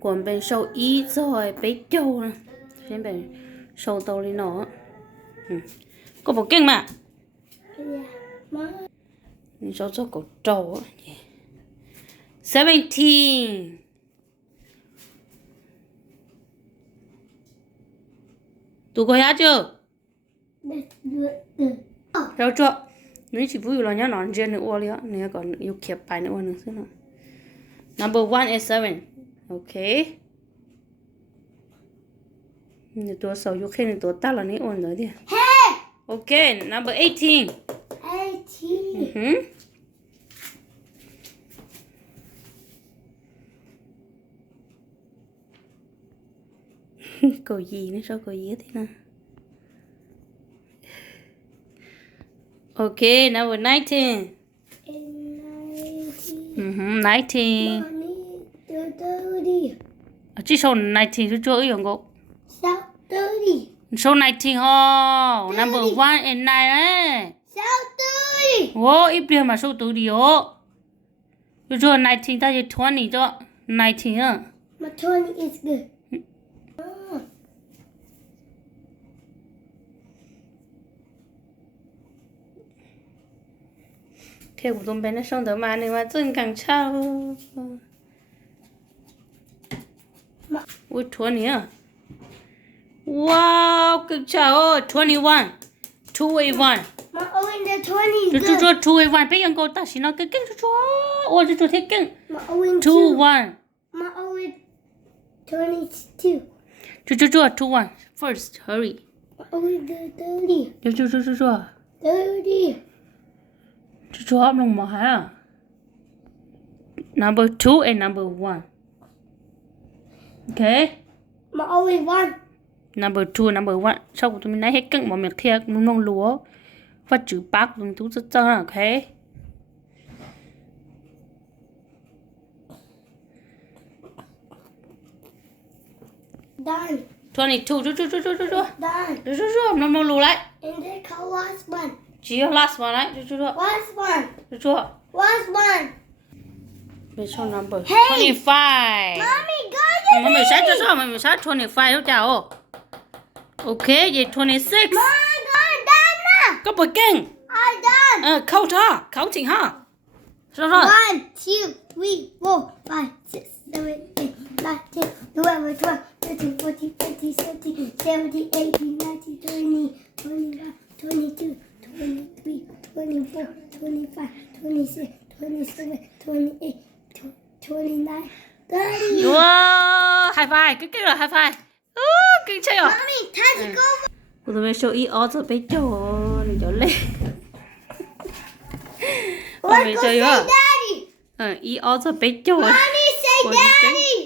Còn bên sâu ý rồi bé châu nè. Bên bên sâu tàu đi nó. Có bộ kinh mà. Sâu cho cổ trâu. 17. Tụi có hát chưa? Đâu chưa? Nếu chỉ vui là nhá nó riêng nữa đi á, nếu còn yêu kẹp bài nữa nữa. Number 1 is 7. Okay. Nếu tôi sau yêu khen tôi ta là này ôn rồi đi. Okay, number 18. 18. Câu gì nữa sao câu gì thế nào? Okay, number 19. 19. Chỉ số 19 chú chú yêu ngộ. Sao 30. Số 19 ho. Number 1 and 9 ấy. Sao 30. Wow, ít điểm mà số 30 ho. Chú chú 19 ta chỉ 20 cho. 19 á. But 20 is good. Thế của tụi bên nó xong tới mà này mà chân càng trao. Ui 20 à? Wow, good job. 21. 281. Mà only the 20 is Chú good. chú 281 bây giờ cô ta chỉ nói cái kinh chú chú. Ôi chú chú thế kinh. Mà only 2-1. mà only 22. Chú 2-1. First, hurry. Mà only the 30. Chú 30. Chú học lòng mà hả? Number 2 and number 1. Okay. Mà only 1. Number 2, number 1. Sau của tụi mình nói hết cưng mà miệng thiệt nó nông lúa. Và chữ bác tụi mình tú rất chân, okay. Done. 22. Chú. Done. Chú, nó lúa lại. And then call last one. Chỉ last one đấy, chú. Last one. Chú. Last one. Bây giờ number Hey. 25. Mommy, go Mà mình sát cho mình sát 25 đâu chào. Ok, vậy 26. Mom, done. Có bồi kinh. I'm done. Câu thơ, câu trình ha. Rồi. 1, 2, 3, 4, 5, 6, 7, 8, 9, 10, 11, 12, 13, 14, 15, 16, 17, 18, 19, 20, 21, 22, 23, 24, 25, 26, 27, 28, 29, 30. Wow, high five, cái là high five. Kinh chơi à? Mommy, time to go. Cô tôi show ý ó rồi bé chỗ lên. Let's go say daddy. Ý ó rồi bé chỗ. Mommy, say daddy.